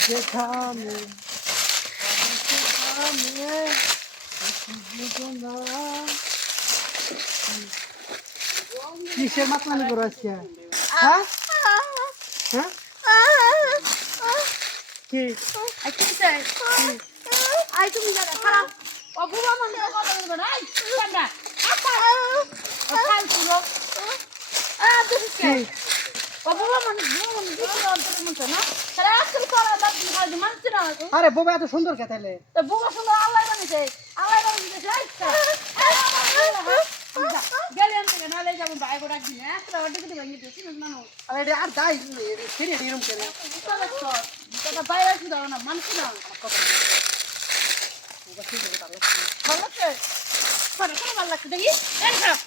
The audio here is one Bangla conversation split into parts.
যে থামে থামে কিসের মাতলামি করো আজকে? হ্যাঁ হ্যাঁ কি আই তুমি জায়গা খারাপ ও বুবা মন কথা বলবে না এই ঠান্ডা আপা ও খাল পুরো কি ও বুবা মন দিতে অন্তর মন না তারা আজকাল করা দাদ খাল মানছ না আরে বোবা এত সুন্দর কে তাইলে? তো বুবা সুন্দর আল্লাহ বানিয়েছে আইছা গেলে আমি না লে যাবো বাইক ওটা দিন একটা ওটা দিতে ভাঙি দিছি না না আরে এটা আর যাই ফিরে এরকম করে এটা বাইরে শুধু না মানছ না বোবা সুন্দর তাহলে ভালো লাগছে ভালো লাগছে দেখি এই খারাপ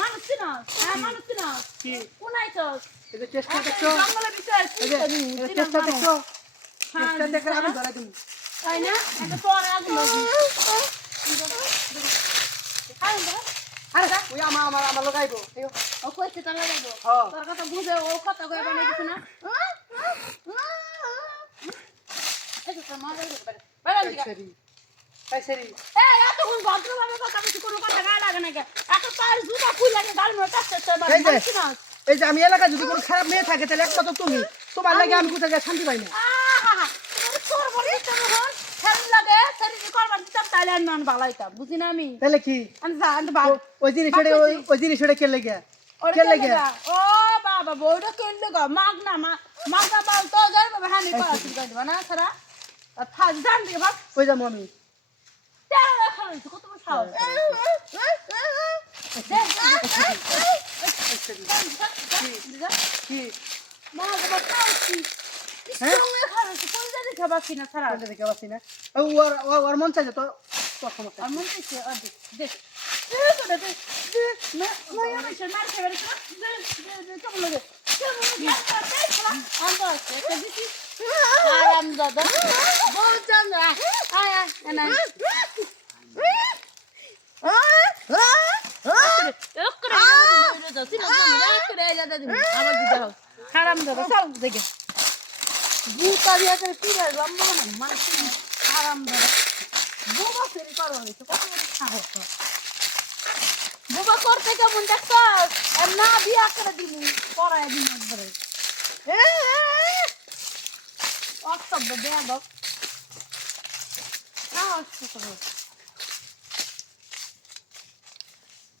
মানুষ না হ্যাঁ মানুষ না কি কোন আইছস এটা চেষ্টা দেখছো? জঙ্গলের ভিতরে এই যে এটা চেষ্টা দেখছো? চেষ্টা দেখে আমি ধরে দিই। তাই না একটা পরে আগুন লাগবে খাই না আরে ওই আমার লাগাইবো এই ও কইছে তার লাগাইবো হ্যাঁ। তোর কথা বুঝে ও কথা কই বানাই দিছ না এই তো মা যাবে বাইরে কাইসারি কাইসারি এই এতক্ষণ ভদ্রভাবে কথা বলছি কোনো কথা গায়ে লাগে না এত পায়ের জুতা খুলে লাগে গাল মেরে কাছে এই যে এই যে আমি এলাকায় যদি কোনো খারাপ মেয়ে থাকে তাহলে একমাত্র তুমি তোমার লাগে আমি কোথায় যাই শান্তি পাই না। আহা তোর বলি তুমি হন খেল লাগে শরীর করবার দিতাম তাহলে আমি মান ভালাইতাম বুঝি না আমি তাহলে কি আমি জান বাল ওই জিনিসটা ওই জিনিসটা কে লাগে কে লাগে? ও বাবা বউটা কেন লাগা মাগ না মাগা বাল তো যাই বাবা হানি পাস করে দিবা না সারা থা জান দিকে ভাগ কই যাবো আমি? তেল রাখা হইছে কত বড় খাও কি মা বাবা খাওছি সঙ্গে খাওছি কোন জায়গা খাবাছি না সারা কোনটা দেখে পাচ্ছি না ওর মন চাইছে তো তোর সমস্যা আর মন চাইছে দেখ দেখ না মায়া মেশে মার খাবার কেমন লাগে আরাম দাদা বহুত জান আয়া না হারাম দাদা চল দেখে বুকা দিয়া করে পিড়ে লম্বা না মানুষ হারাম দাদা বুবা ফেরি পারো হয়েছে কত বড় সাহস বুবা করতে কেমন দেখছো না বিয়া করে দিবি পড়ায় দিন একবারে অসভ্য বেয়াদব সাহস কত